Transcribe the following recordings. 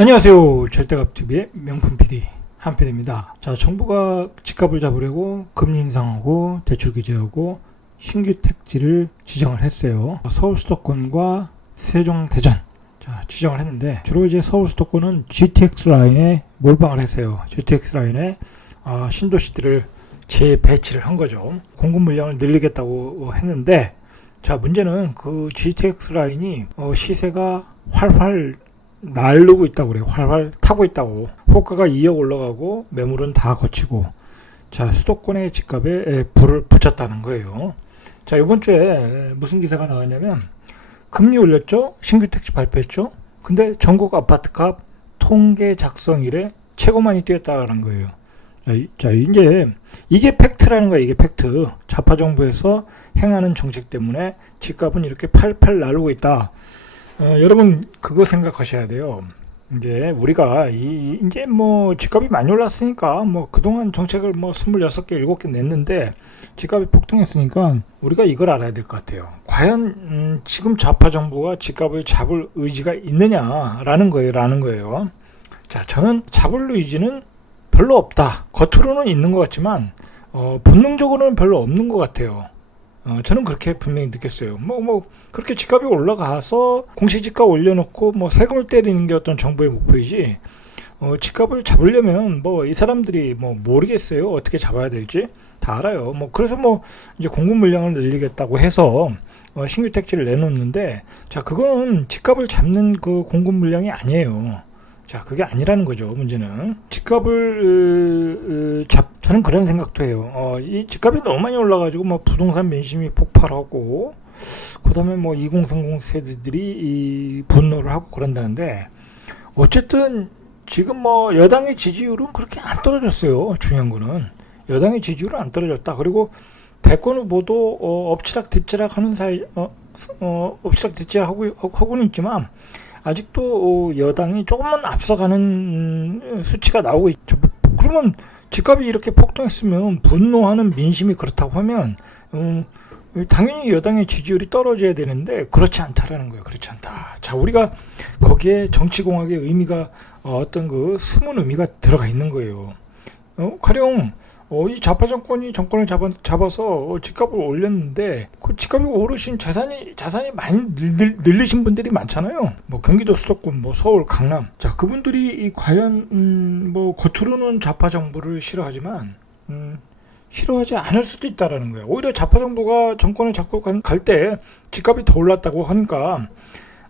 안녕하세요. 절대값TV의 명품 PD 한PD입니다. 자, 정부가 집값을 잡으려고 금리 인상하고 대출 규제하고 신규 택지를 지정을 했어요. 서울 수도권과 세종, 대전 지정을 했는데, 주로 이제 서울 수도권은 GTX 라인에 몰빵을 했어요. GTX 라인에 신도시들을 재배치를 한 거죠. 공급 물량을 늘리겠다고 했는데, 자, 문제는 그 GTX 라인이 시세가 활활 날르고 있다고 그래요. 활활 타고 있다고. 호가가 2억 올라가고 매물은 다 거치고, 자, 수도권의 집값에 불을 붙였다는 거예요. 자, 이번 주에 무슨 기사가 나왔냐면, 금리 올렸죠? 신규 택지 발표했죠? 근데 전국 아파트값 통계 작성 이래 최고 많이 뛰었다는 거예요. 자, 이제 이게 팩트라는 거예요. 이게 팩트. 좌파 정부에서 행하는 정책 때문에 집값은 이렇게 팔팔 날르고 있다. 여러분 그거 생각하셔야 돼요. 이제 우리가 이제 뭐 집값이 많이 올랐으니까 뭐 그동안 정책을 뭐 26개 7개 냈는데 집값이 폭등했으니까 우리가 이걸 알아야 될 것 같아요. 과연 지금 좌파 정부가 집값을 잡을 의지가 있느냐라는 거예요. 자, 저는 잡을 의지는 별로 없다. 겉으로는 있는 것 같지만 본능적으로는 별로 없는 것 같아요. 저는 그렇게 분명히 느꼈어요. 그렇게 집값이 올라가서 공시지가 올려놓고 세금을 때리는 게 어떤 정부의 목표이지, 집값을 잡으려면 이 사람들이 모르겠어요. 어떻게 잡아야 될지 다 알아요. 그래서 이제 공급 물량을 늘리겠다고 해서 신규 택지를 내놓는데, 자, 그건 집값을 잡는 그 공급 물량이 아니에요. 자, 그게 아니라는 거죠. 문제는 집값을 저는 그런 생각도 해요. 이 집값이 너무 많이 올라가지고 부동산 민심이 폭발하고, 그 다음에 2030 세대들이 이 분노를 하고 그런다는데, 어쨌든 지금 여당의 지지율은 그렇게 안 떨어졌어요. 중요한 거는 여당의 지지율은 안 떨어졌다. 그리고 대권 후보도 엎치락 뒤치락 하는 사이, 엎치락 뒤치락 하고는 있지만 아직도 여당이 조금만 앞서가는 수치가 나오고 있죠. 그러면 집값이 이렇게 폭등했으면 분노하는 민심이 그렇다고 하면 당연히 여당의 지지율이 떨어져야 되는데 그렇지 않다라는 거예요. 그렇지 않다. 자, 우리가 거기에 정치공학의 의미가 어떤 그 숨은 의미가 들어가 있는 거예요. 가령 이 좌파 정권이 정권을 잡아서 집값을 올렸는데, 그 집값이 오르신 자산이 많이 늘리신 분들이 많잖아요. 경기도 수도권, 서울, 강남. 자, 그분들이 과연 겉으로는 좌파 정부를 싫어하지만 싫어하지 않을 수도 있다라는 거예요. 오히려 좌파 정부가 정권을 잡고 갈 때 집값이 더 올랐다고 하니까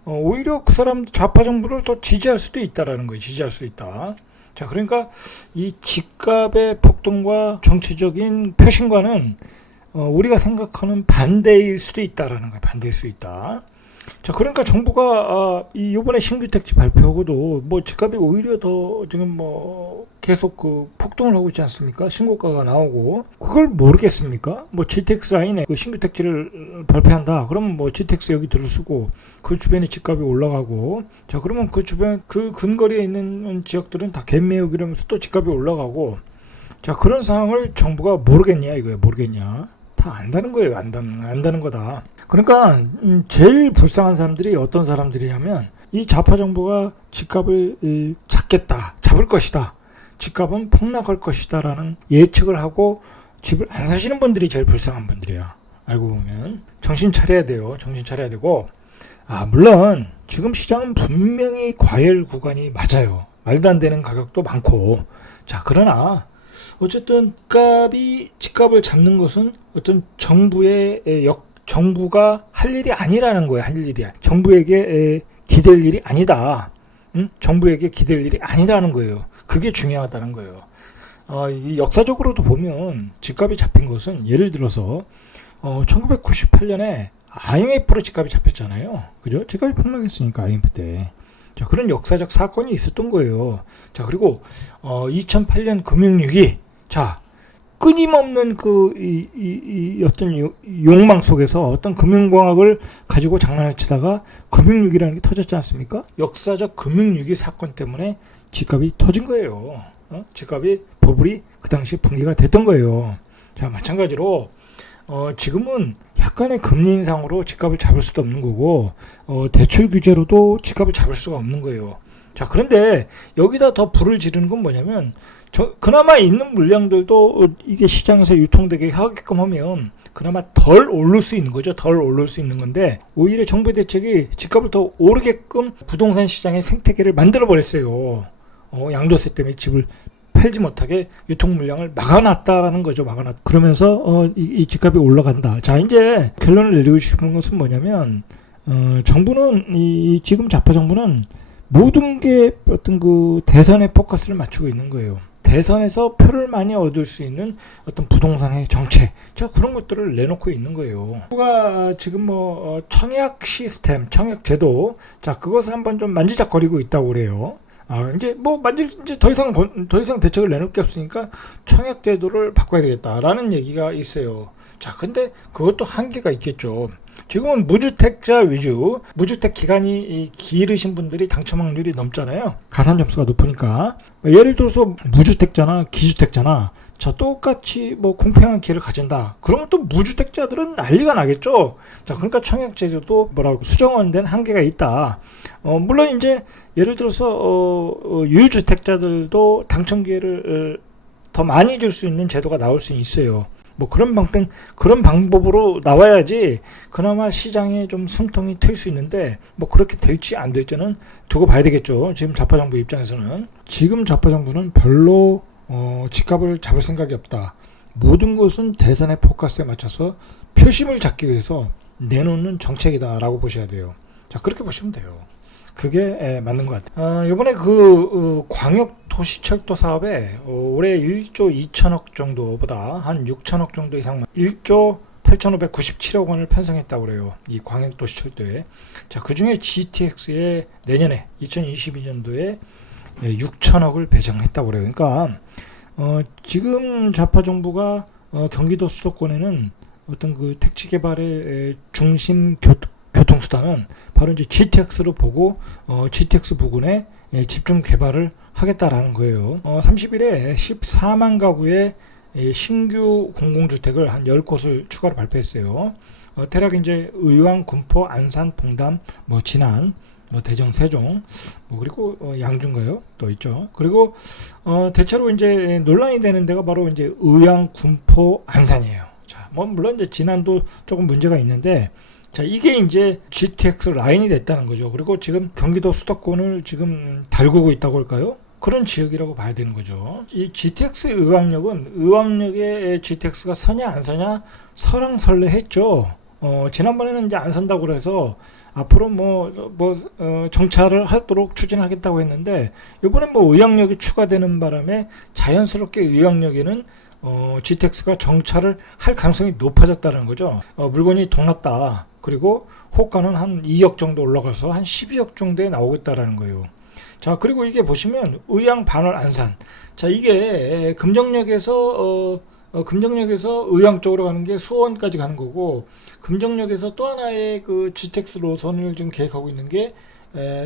오히려 그 사람 좌파 정부를 더 지지할 수도 있다라는 거예요. 지지할 수 있다. 자, 그러니까 이 집값의 폭등과 정치적인 표심과는 우리가 생각하는 반대일 수도 있다라는 거예요. 반대일 수 있다. 자, 그러니까 정부가 이번에 신규 택지 발표하고도 집값이 오히려 더 지금 계속 그 폭등을 하고 있지 않습니까? 신고가가 나오고, 그걸 모르겠습니까? GTX 라인에 그 신규 택지를 발표한다. 그러면 GTX 여기 들어서고 그 주변에 집값이 올라가고, 자, 그러면 그 주변 그 근거리에 있는 지역들은 다 갭매우기 이러면서 또 집값이 올라가고, 자, 그런 상황을 정부가 모르겠냐 이거예요. 모르겠냐. 다 안다는 거예요. 안다는 거다. 그러니까 제일 불쌍한 사람들이 어떤 사람들이냐면, 이 좌파 정부가 집값을 잡을 것이다. 집값은 폭락할 것이다 라는 예측을 하고 집을 안 사시는 분들이 제일 불쌍한 분들이야. 알고 보면 정신 차려야 돼요. 정신 차려야 되고, 물론 지금 시장은 분명히 과열 구간이 맞아요. 말도 안 되는 가격도 많고. 자, 그러나 어쨌든 집값을 잡는 것은 어떤 정부가 할 일이 아니라는 거예요. 정부에게 기댈 일이 아니다. 정부에게 기댈 일이 아니라는 거예요. 그게 중요하다는 거예요. 역사적으로도 보면 집값이 잡힌 것은, 예를 들어서 1998년에 IMF로 집값이 잡혔잖아요. 그죠? 집값이 폭락했으니까 IMF 때. 자, 그런 역사적 사건이 있었던 거예요. 자, 그리고 2008년 금융위기. 자, 끊임없는 어떤 욕망 속에서 어떤 금융공학을 가지고 장난을 치다가 금융위기라는 게 터졌지 않습니까? 역사적 금융위기 사건 때문에 집값이 터진 거예요. 집값이 버블이 그 당시에 붕괴가 됐던 거예요. 자, 마찬가지로 지금은 약간의 금리 인상으로 집값을 잡을 수도 없는 거고, 대출 규제로도 집값을 잡을 수가 없는 거예요. 자, 그런데 여기다 더 불을 지르는 건 뭐냐면 그나마 있는 물량들도 이게 시장에서 유통되게 하게끔 하면 그나마 덜 오를 수 있는 거죠. 덜 오를 수 있는 건데 오히려 정부 대책이 집값을 더 오르게끔 부동산 시장의 생태계를 만들어 버렸어요. 양도세 때문에 집을 팔지 못하게 유통 물량을 막아놨다라는 거죠. 그러면서 이 집값이 올라간다. 자, 이제 결론을 내리고 싶은 것은 뭐냐면 정부는 지금 좌파 정부는 모든 게 어떤 그 대선에 포커스를 맞추고 있는 거예요. 대선에서 표를 많이 얻을 수 있는 어떤 부동산의 정책, 자, 그런 것들을 내놓고 있는 거예요. 정부가 지금 뭐 청약 시스템, 청약 제도, 자, 그것을 한번 좀 만지작거리고 있다고 그래요. 이제 이제 더 이상 대책을 내놓을 게 없으니까 청약 제도를 바꿔야 되겠다라는 얘기가 있어요. 자, 근데 그것도 한계가 있겠죠. 지금은 무주택자 위주, 무주택 기간이 길으신 분들이 당첨 확률이 넘잖아요. 가산 점수가 높으니까. 예를 들어서 무주택자나 기주택자나 자, 똑같이 뭐 공평한 기회를 가진다. 그러면 또 무주택자들은 난리가 나겠죠. 자, 그러니까 청약제도도 수정화된 한계가 있다. 물론 이제 예를 들어서 유주택자들도 당첨 기회를 더 많이 줄 수 있는 제도가 나올 수 있어요. 뭐 그런 방법으로 나와야지 그나마 시장에 좀 숨통이 트일 수 있는데 뭐 그렇게 될지 안 될지는 두고 봐야 되겠죠. 지금 좌파 정부 입장에서는 지금 좌파 정부는 별로 집값을 잡을 생각이 없다. 모든 것은 대선의 포커스에 맞춰서 표심을 잡기 위해서 내놓는 정책이다라고 보셔야 돼요. 자, 그렇게 보시면 돼요. 그게 맞는 것 같아요. 이번에 광역도시철도 사업에 올해 1조 2천억 정도보다 한 6천억 정도 이상 1조 8,597억 원을 편성했다고 그래요. 이 광역도시철도에. 자, 그 중에 GTX에 내년에 2022년도에 6천억을 배정했다고 그래요. 그러니까 지금 좌파 정부가 경기도 수도권에는 어떤 그 택지 개발의 중심 교통수단은 바로 이제 GTX로 보고 GTX 부근에 집중 개발을 하겠다라는 거예요. 30일에 14만 가구의 신규 공공주택을 한 10곳을 추가로 발표했어요. 대략 이제 의왕, 군포, 안산, 봉담, 진안, 대전, 세종, 그리고 양주인가요? 또 있죠. 그리고 대체로 이제 논란이 되는 데가 바로 이제 의왕, 군포, 안산이에요. 자, 물론 이제 진안도 조금 문제가 있는데, 자, 이게 이제 GTX 라인이 됐다는 거죠. 그리고 지금 경기도 수도권을 지금 달구고 있다고 할까요? 그런 지역이라고 봐야 되는 거죠. 이 GTX 의왕역에 GTX가 서냐 안 서냐 설왕설래했죠. 지난번에는 이제 안 선다고 그래서 앞으로 정차를 하도록 추진하겠다고 했는데, 이번에 의왕역이 추가되는 바람에 자연스럽게 의왕역에는 GTX가 정차를 할 가능성이 높아졌다는 거죠. 물건이 동났다. 그리고 호가는 한 2억 정도 올라가서 한 12억 정도에 나오겠다라는 거예요. 자, 그리고 이게 보시면 의왕, 반월, 안산. 자, 이게 금정역에서 의왕 쪽으로 가는 게 수원까지 가는 거고, 금정역에서 또 하나의 그 GTX 노선을 지금 계획하고 있는 게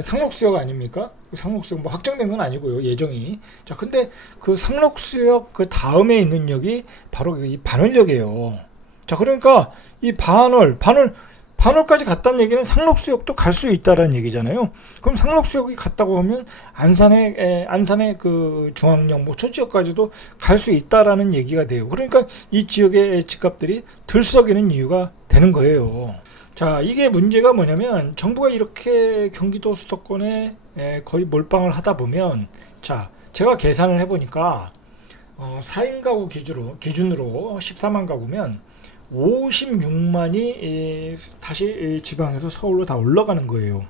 상록수역 아닙니까? 상록수역 확정된 건 아니고요, 예정이. 자, 근데 그 상록수역 그 다음에 있는 역이 바로 이 반월역이에요. 자, 그러니까 이 반월까지 갔다는 얘기는 상록수역도 갈 수 있다라는 얘기잖아요. 그럼 상록수역이 갔다고 하면 안산의 그 중앙역, 초지역까지도 갈 수 있다라는 얘기가 돼요. 그러니까 이 지역의 집값들이 들썩이는 이유가 되는 거예요. 자, 이게 문제가 뭐냐면 정부가 이렇게 경기도 수도권에 거의 몰빵을 하다 보면, 자, 제가 계산을 해보니까 4인 가구 기준으로 14만 가구면 56만이 다시 지방에서 서울로 다 올라가는 거예요.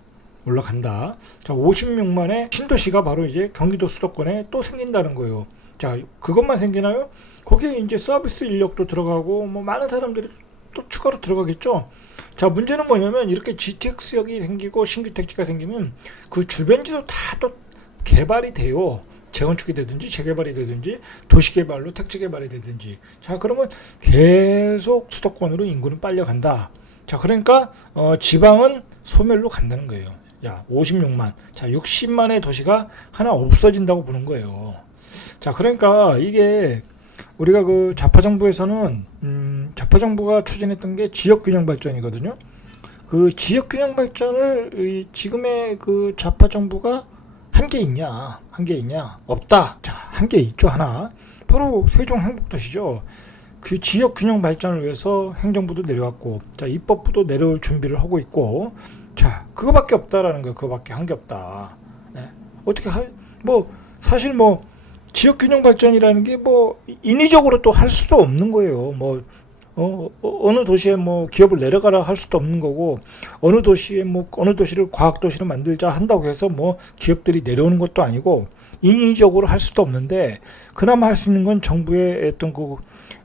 올라간다. 자, 56만의 신도시가 바로 이제 경기도 수도권에 또 생긴다는 거예요. 자, 그것만 생기나요? 거기에 이제 서비스 인력도 들어가고 많은 사람들이 또 추가로 들어가겠죠. 자, 문제는 뭐냐면 이렇게 GTX역이 생기고 신규 택지가 생기면 그 주변지도 다 또 개발이 돼요. 재건축이 되든지 재개발이 되든지 도시개발로 택지개발이 되든지. 자, 그러면 계속 수도권으로 인구는 빨려간다. 자, 그러니까 지방은 소멸로 간다는 거예요. 야, 56만. 자, 60만의 도시가 하나 없어진다고 보는 거예요. 자, 그러니까 이게 우리가 그 좌파 정부에서는 좌파 정부가 추진했던 게 지역균형 발전이거든요. 그 지역균형 발전을 지금의 그 좌파 정부가 한 개 있냐? 한 개 있냐? 없다. 자, 한 개 있죠, 하나. 바로 세종 행복도시죠. 그 지역 균형 발전을 위해서 행정부도 내려왔고, 자, 입법부도 내려올 준비를 하고 있고, 자, 그거밖에 없다라는 거예요. 그거밖에 한 게 없다. 네. 어떻게 사실 지역 균형 발전이라는 게 인위적으로 또 할 수도 없는 거예요. 어느 도시에 기업을 내려가라 할 수도 없는 거고, 어느 도시에 어느 도시를 과학도시로 만들자 한다고 해서 기업들이 내려오는 것도 아니고, 인위적으로 할 수도 없는데, 그나마 할 수 있는 건 정부의 어떤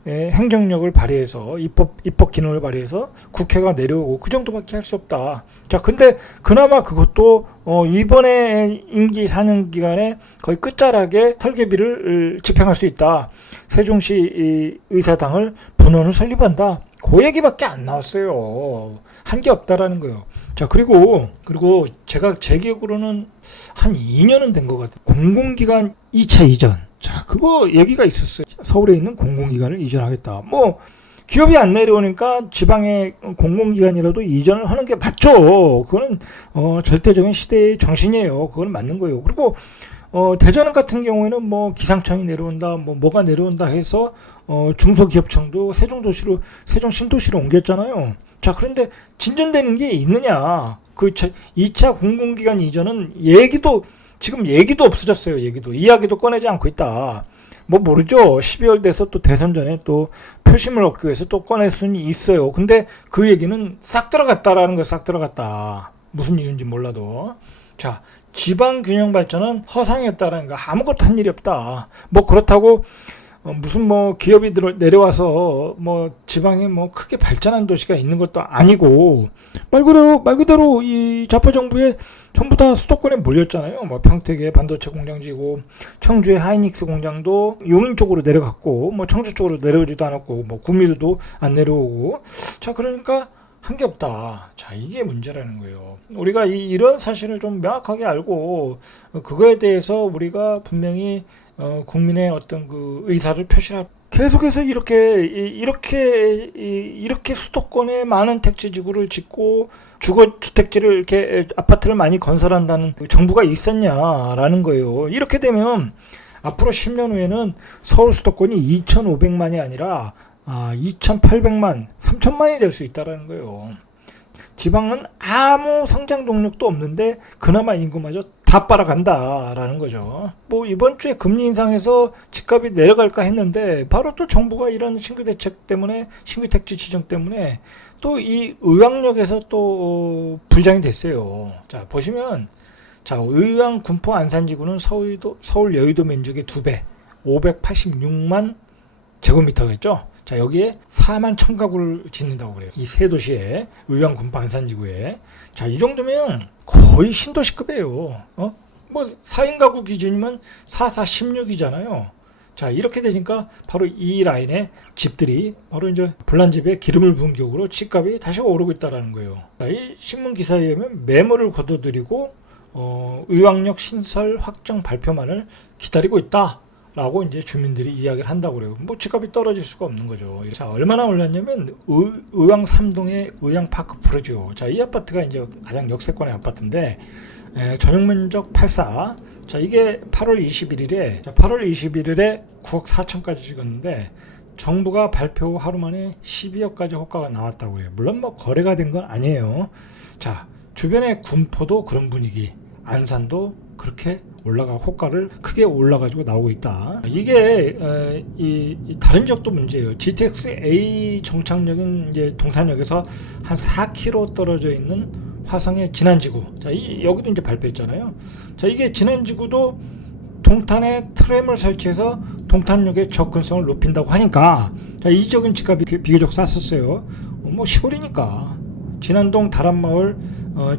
행정력을 발휘해서, 입법 기능을 발휘해서 국회가 내려오고, 그 정도밖에 할 수 없다. 자, 근데 그나마 그것도 이번에 임기 4년 기간에 거의 끝자락에 설계비를 집행할 수 있다. 세종시 의사당을 분원을 설립한다. 그 얘기밖에 안 나왔어요. 한 게 없다라는 거예요. 자, 그리고 제 기억으로는 한 2년은 된 것 같아요. 공공기관 2차 이전. 자, 그거 얘기가 있었어요. 서울에 있는 공공기관을 이전하겠다. 기업이 안 내려오니까 지방의 공공기관이라도 이전을 하는 게 맞죠. 그거는 절대적인 시대의 정신이에요. 그건 맞는 거예요. 그리고 대전 같은 경우에는 기상청이 내려온다, 뭐가 내려온다 해서 중소기업청도 세종 신도시로 옮겼잖아요. 자, 그런데 진전되는 게 있느냐? 그 2차 공공기관 이전은 지금 얘기도 없어졌어요. 이야기도 꺼내지 않고 있다. 모르죠. 12월 돼서 또 대선 전에 또 표심을 얻기 위해서 또 꺼낼 수는 있어요. 근데 그 얘기는 싹 들어갔다라는 거예요. 싹 들어갔다. 무슨 이유인지 몰라도. 자, 지방 균형 발전은 허상이었다라는 거. 아무것도 한 일이 없다. 그렇다고 무슨 기업이 내려와서 지방에 크게 발전한 도시가 있는 것도 아니고, 말 그대로 이 좌파 정부에 전부 다 수도권에 몰렸잖아요. 평택에 반도체 공장지고, 청주의 하이닉스 공장도 용인 쪽으로 내려갔고, 청주 쪽으로 내려오지도 않았고, 구미도도 안 내려오고. 자, 그러니까 한 게 없다. 자, 이게 문제라는 거예요. 우리가 이런 사실을 좀 명확하게 알고, 그거에 대해서 우리가 분명히 국민의 어떤 그 의사를 표시할, 계속해서 이렇게 수도권에 많은 택지지구를 짓고 주택지를 이렇게 아파트를 많이 건설한다는 정부가 있었냐라는 거예요. 이렇게 되면 앞으로 10년 후에는 서울 수도권이 2,500만이 아니라 2,800만, 3,000만이 될 수 있다라는 거예요. 지방은 아무 성장 동력도 없는데 그나마 인구마저 다 빨아간다라는 거죠. 이번 주에 금리 인상해서 집값이 내려갈까 했는데 바로 또 정부가 이런 신규 대책 때문에, 신규 택지 지정 때문에 또 이 의왕역에서 또 불장이 됐어요. 자, 보시면 의왕, 군포, 안산지구는 서울 여의도 면적의 2배, 586만 제곱미터겠죠. 자, 여기에 4만 1,000가구를 짓는다고 그래요. 이 세 도시에, 의왕, 군포, 안산지구에. 자, 이 정도면 거의 신도시급이에요. 4인 가구 기준이면 4, 4, 16이잖아요. 자, 이렇게 되니까 바로 이 라인에 집들이 바로 이제 불난집에 기름을 부은 격으로 집값이 다시 오르고 있다는 거예요. 자, 이 신문 기사에 의하면 매물을 거둬들이고 의왕역 신설 확정 발표만을 기다리고 있다. 라고 이제 주민들이 이야기를 한다고 그래요. 집값이 떨어질 수가 없는 거죠. 자, 얼마나 올랐냐면 의왕 3동의 의왕파크 프로죠. 자, 이 아파트가 이제 가장 역세권의 아파트인데 전용 면적 84. 자, 이게 8월 21일에 9억 4천까지 찍었는데 정부가 발표 후 하루 만에 12억까지 호가가 나왔다고 해요. 물론 거래가 된 건 아니에요. 자, 주변의 군포도 그런 분위기, 안산도 그렇게 호가를 크게 올라가지고 나오고 있다. 이게 다른 지역도 문제예요. GTX A 정착역인 이제 동산역에서 한 4km 떨어져 있는 화성의 진안지구. 자, 여기도 이제 발표했잖아요. 자, 이게 진안지구도 동탄에 트램을 설치해서 동탄역의 접근성을 높인다고 하니까, 자, 이 지역은 집값이 비교적 쌌었어요. 시골이니까. 진안동 다란마을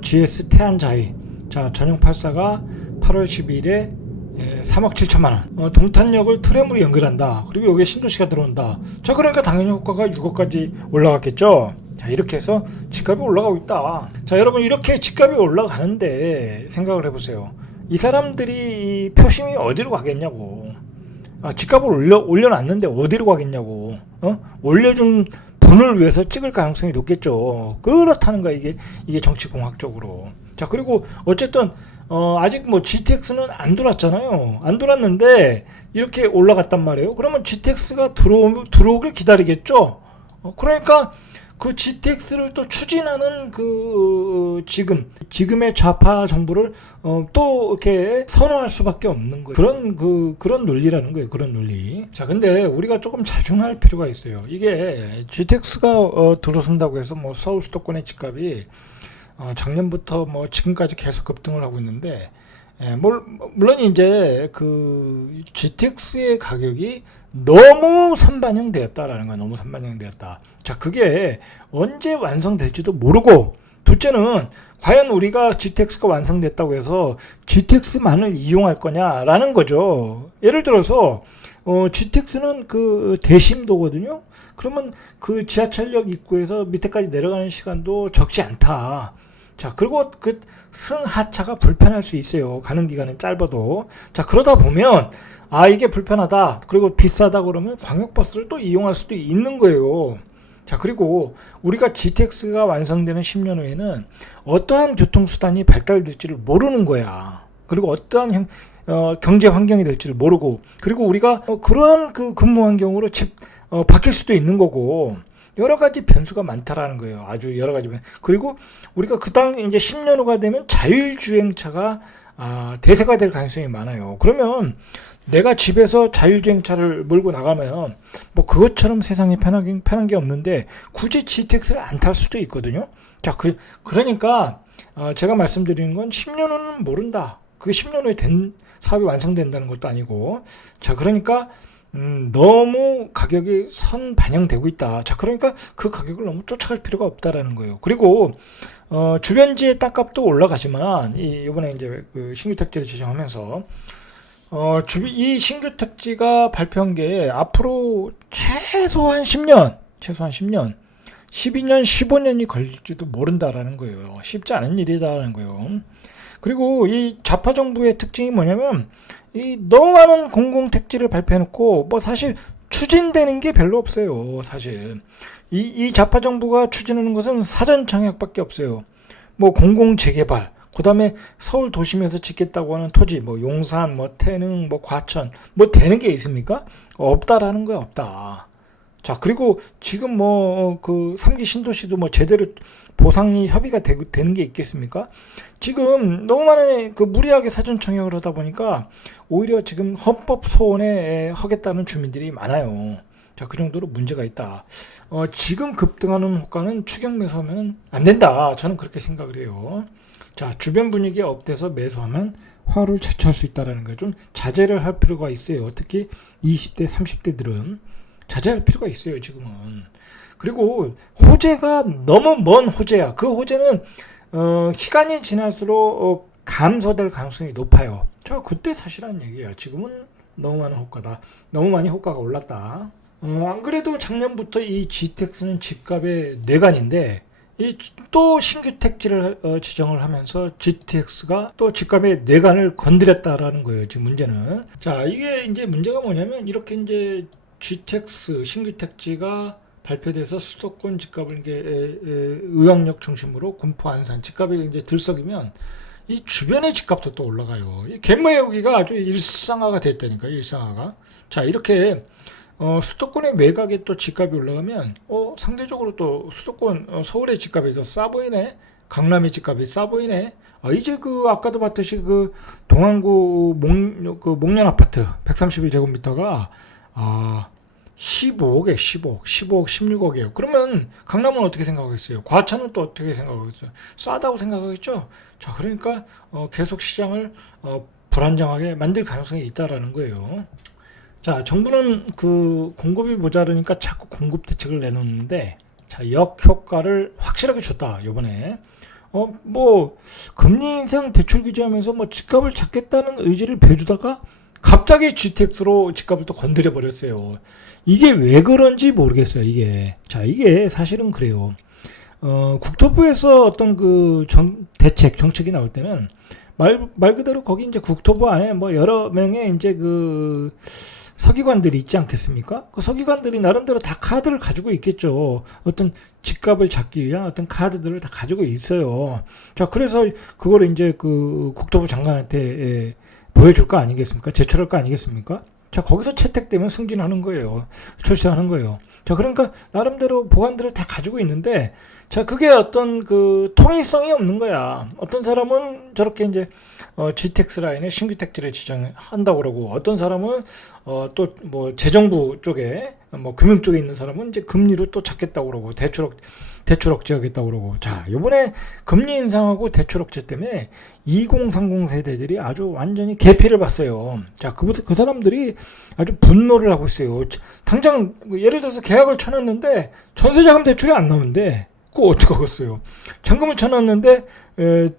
GS 태안자이. 자, 전용 84가 8월 12일에 3억 7천만 원. 동탄역을 트램으로 연결한다. 그리고 여기에 신도시가 들어온다. 자, 그러니까 당연히 호가가 6억까지 올라갔겠죠. 자, 이렇게 해서 집값이 올라가고 있다. 자, 여러분, 이렇게 집값이 올라가는데 생각을 해보세요. 이 사람들이 표심이 어디로 가겠냐고. 집값을 올려놨는데 어디로 가겠냐고. 올려준 분을 위해서 찍을 가능성이 높겠죠. 그렇다는 거야, 이게 정치공학적으로. 자, 그리고 어쨌든 아직 뭐 GTX는 안 돌았잖아요. 안 돌았는데 이렇게 올라갔단 말이에요. 그러면 GTX가 들어오길 기다리겠죠. 그러니까 그 GTX를 또 추진하는 지금의 좌파 정부를 또 이렇게 선호할 수밖에 없는 거예요. 그런 논리라는 거예요. 그런 논리. 자, 근데 우리가 조금 자중할 필요가 있어요. 이게 GTX가 들어선다고 해서 뭐 서울 수도권의 집값이 작년부터 뭐 지금까지 계속 급등을 하고 있는데, 물론 이제 그 GTX의 가격이 너무 선반영되었다라는 거야. 너무 선반영되었다. 자, 그게 언제 완성될지도 모르고, 둘째는 과연 우리가 GTX가 완성됐다고 해서 GTX만을 이용할 거냐라는 거죠. 예를 들어서 GTX는 그 대심도거든요. 그러면 그 지하철역 입구에서 밑에까지 내려가는 시간도 적지 않다. 자, 그리고 그 승하차가 불편할 수 있어요. 가는 기간은 짧아도. 자, 그러다 보면 이게 불편하다. 그리고 비싸다 그러면 광역버스를 또 이용할 수도 있는 거예요. 자, 그리고 우리가 GTX가 완성되는 10년 후에는 어떠한 교통수단이 발달될지를 모르는 거야. 그리고 어떠한 경제 환경이 될지를 모르고, 그리고 우리가 그러한 그 근무 환경으로 바뀔 수도 있는 거고, 여러 가지 변수가 많다라는 거예요. 아주 여러 가지. 그리고 우리가 이제 10년 후가 되면 자율주행차가 대세가 될 가능성이 많아요. 그러면 내가 집에서 자율주행차를 몰고 나가면 뭐 그것처럼 세상에 편한 게 없는데 굳이 GTX를 안 탈 수도 있거든요. 자, 그러니까 제가 말씀드리는 건 10년 후는 모른다. 그게 10년 후에 사업이 완성된다는 것도 아니고. 자, 그러니까 너무 가격이 선반영되고 있다. 자, 그러니까 그 가격을 너무 쫓아갈 필요가 없다라는 거예요. 그리고 주변지의 땅값도 올라가지만 이번에 이제 그 신규 택지를 지정하면서 이 신규 택지가 발표한 게 앞으로 최소한 10년, 12년, 15년이 걸릴지도 모른다라는 거예요. 쉽지 않은 일이다라는 거예요. 그리고 이 좌파 정부의 특징이 뭐냐면 너무 많은 공공택지를 발표해놓고 뭐 사실 추진되는 게 별로 없어요. 사실 이 좌파 정부가 추진하는 것은 사전 청약밖에 없어요. 뭐 공공재개발, 그 다음에 서울 도심에서 짓겠다고 하는 토지, 뭐 용산, 뭐 태릉, 뭐 과천, 뭐 되는 게 있습니까? 없다라는 거야. 없다. 자, 그리고 지금 뭐 그 3기 신도시도 뭐 제대로 보상이 협의가 되는 게 있겠습니까? 지금 너무 많은 무리하게 사전 청약을 하다 보니까 오히려 지금 헌법 소원에 하겠다는 주민들이 많아요. 자, 그 정도로 문제가 있다. 지금 급등하는 호가는 추격 매수하면 안 된다. 저는 그렇게 생각을 해요. 자, 주변 분위기에 업돼서 매수하면 화를 자초할 수 있다는 거 좀 자제를 할 필요가 있어요. 특히 20대, 30대들은 자제할 필요가 있어요, 지금은. 그리고 호재가 너무 먼 호재야. 그 호재는 시간이 지날수록 감소될 가능성이 높아요. 저 그때 사실한 얘기예요. 지금은 너무 많은 호가다. 너무 많이 호가가 올랐다. 안 그래도 작년부터 이 GTX는 집값의 뇌관인데 또 신규 택지를 지정을 하면서 GTX가 또 집값의 뇌관을 건드렸다라는 거예요. 지금 문제는. 자, 이게 이제 문제가 뭐냐면 이렇게 이제 GTX 신규 택지가 발표돼서 수도권 집값을 이게 의왕역 중심으로 군포 안산 집값이 이제 들썩이면 이 주변의 집값도 또 올라가요. 이 갯모여기가 아주 일상화가 됐다니까요. 일상화가. 자, 이렇게 수도권의 매각에 또 집값이 올라가면 상대적으로 또 수도권 서울의 집값이 더 싸 보이네. 강남의 집값이 싸 보이네. 이제 아까도 봤듯이 동안구 목련 아파트 131제곱미터가 15억에 15억, 16억이에요. 그러면 강남은 어떻게 생각하겠어요? 과천은 또 어떻게 생각하겠어요? 싸다고 생각하겠죠? 자, 그러니까 계속 시장을 불안정하게 만들 가능성이 있다라는 거예요. 자, 정부는 공급이 모자르니까 자꾸 공급 대책을 내놓는데, 자, 역효과를 확실하게 줬다, 요번에. 금리 인상 대출 규제하면서 집값을 잡겠다는 의지를 보여주다가 갑자기 GTX로 집값을 또 건드려 버렸어요. 이게 왜 그런지 모르겠어요, 이게. 자, 이게 사실은 그래요. 국토부에서 어떤 정책이 나올 때는 말 그대로 거기 이제 국토부 안에 뭐 여러 명의 이제 서기관들이 있지 않겠습니까? 그 서기관들이 나름대로 다 카드를 가지고 있겠죠. 어떤 집값을 잡기 위한 어떤 카드들을 다 가지고 있어요. 자, 그래서 그거를 이제 그 국토부 장관한테 보여줄 거 아니겠습니까? 제출할 거 아니겠습니까? 자, 거기서 채택되면 승진하는 거예요. 출세하는 거예요. 자, 그러니까 나름대로 보관들을 다 가지고 있는데, 자, 그게 어떤 그 통일성이 없는 거야. 어떤 사람은 저렇게 이제 GTX 라인에 신규 택지를 지정한다고 그러고, 어떤 사람은 또 뭐 재정부 쪽에 뭐 금융 쪽에 있는 사람은 이제 금리를 또 잡겠다고 그러고, 대출 억제하겠다고 그러고. 자, 요번에 금리 인상하고 대출 억제 때문에 2030 세대들이 아주 완전히 개피를 봤어요. 자, 그 사람들이 아주 분노를 하고 있어요. 당장 예를 들어서 계약을 쳐놨는데 전세자금 대출이 안 나오는데 그거 어떡하겠어요. 잔금을 쳐놨는데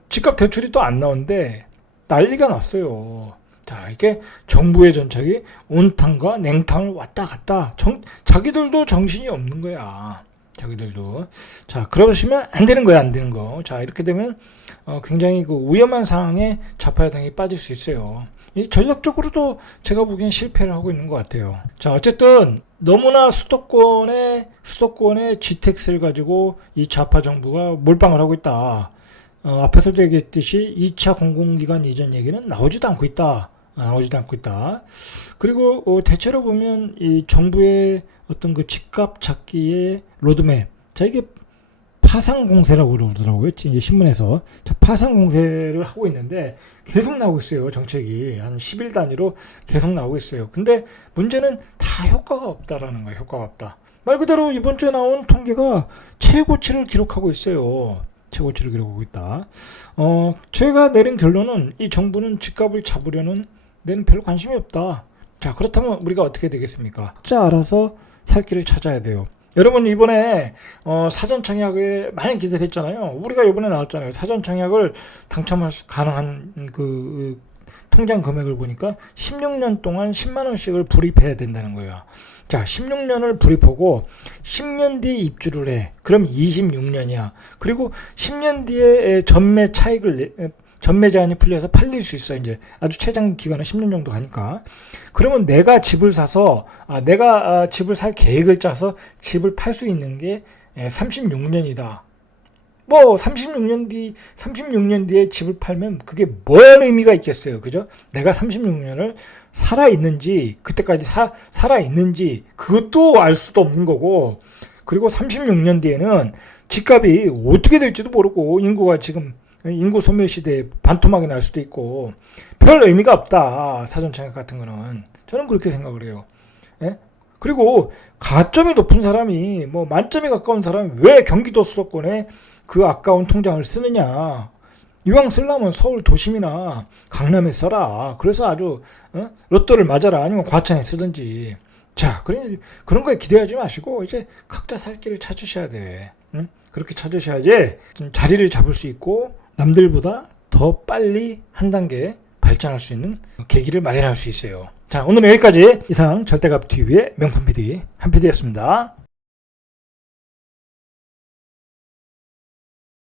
집값 대출이 또 안 나오는데 난리가 났어요. 자, 이게 정부의 정책이 온탕과 냉탕을 왔다 갔다. 자기들도 정신이 없는 거야. 자기들도. 자, 그러시면 안 되는 거야, 안 되는 거. 자, 이렇게 되면 굉장히 그 위험한 상황에 좌파 여당이 빠질 수 있어요. 이 전략적으로도 제가 보기엔 실패를 하고 있는 것 같아요. 자, 어쨌든 너무나 수도권의 GTX를 가지고 이 좌파 정부가 몰빵을 하고 있다. 앞에서도 얘기했듯이 2차 공공기관 이전 얘기는 나오지도 않고 있다. 그리고 대체로 보면 이 정부의 어떤 그 집값 잡기의 로드맵. 자, 이게 파상공세라고 그러더라고요. 이제 신문에서. 자, 파상공세를 하고 있는데 계속 나오고 있어요. 정책이. 한 10일 단위로 계속 나오고 있어요. 근데 문제는 다 효과가 없다라는 거예요. 효과가 없다. 말 그대로 이번 주에 나온 통계가 최고치를 기록하고 있어요. 최고치를 기록하고 있다. 제가 내린 결론은 이 정부는 집값을 잡으려는 데는 별로 관심이 없다. 자, 그렇다면 우리가 어떻게 되겠습니까? 각자 알아서 살 길을 찾아야 돼요. 여러분, 이번에 사전 청약에 많이 기대를 했잖아요. 우리가 이번에 나왔잖아요. 사전 청약을 당첨할 수 가능한 그 통장 금액을 보니까 16년 동안 10만 원씩을 불입해야 된다는 거예요. 자, 16년을 불입하고 10년 뒤에 입주를 해. 그럼 26년이야. 그리고 10년 뒤에 전매 제한이 풀려서 팔릴 수 있어. 이제 아주 최장 기간은 10년 정도 가니까. 그러면 내가 집을 사서 내가 집을 살 계획을 짜서 집을 팔 수 있는 게 36년이다. 뭐 36년 뒤에 집을 팔면 그게 뭔 의미가 있겠어요. 그죠? 내가 36년을 살아있는지, 그때까지 살아있는지 그것도 알 수도 없는 거고, 그리고 36년 뒤에는 집값이 어떻게 될지도 모르고, 인구가 지금 인구 소멸 시대에 반토막이 날 수도 있고, 별 의미가 없다. 사전청약 같은 거는. 저는 그렇게 생각을 해요. 예? 그리고 가점이 높은 사람이, 뭐 만점에 가까운 사람이 왜 경기도 수도권에 그 아까운 통장을 쓰느냐. 이왕 쓰려면 서울 도심이나 강남에 써라. 그래서 아주 로또를 맞아라. 아니면 과천에 쓰든지. 자, 그런 거에 기대하지 마시고 이제 각자 살 길을 찾으셔야 돼. 응? 그렇게 찾으셔야지 좀 자리를 잡을 수 있고 남들보다 더 빨리 한 단계 발전할 수 있는 계기를 마련할 수 있어요. 자, 오늘은 여기까지. 이상 절대값TV의 명품 PD 한 PD였습니다.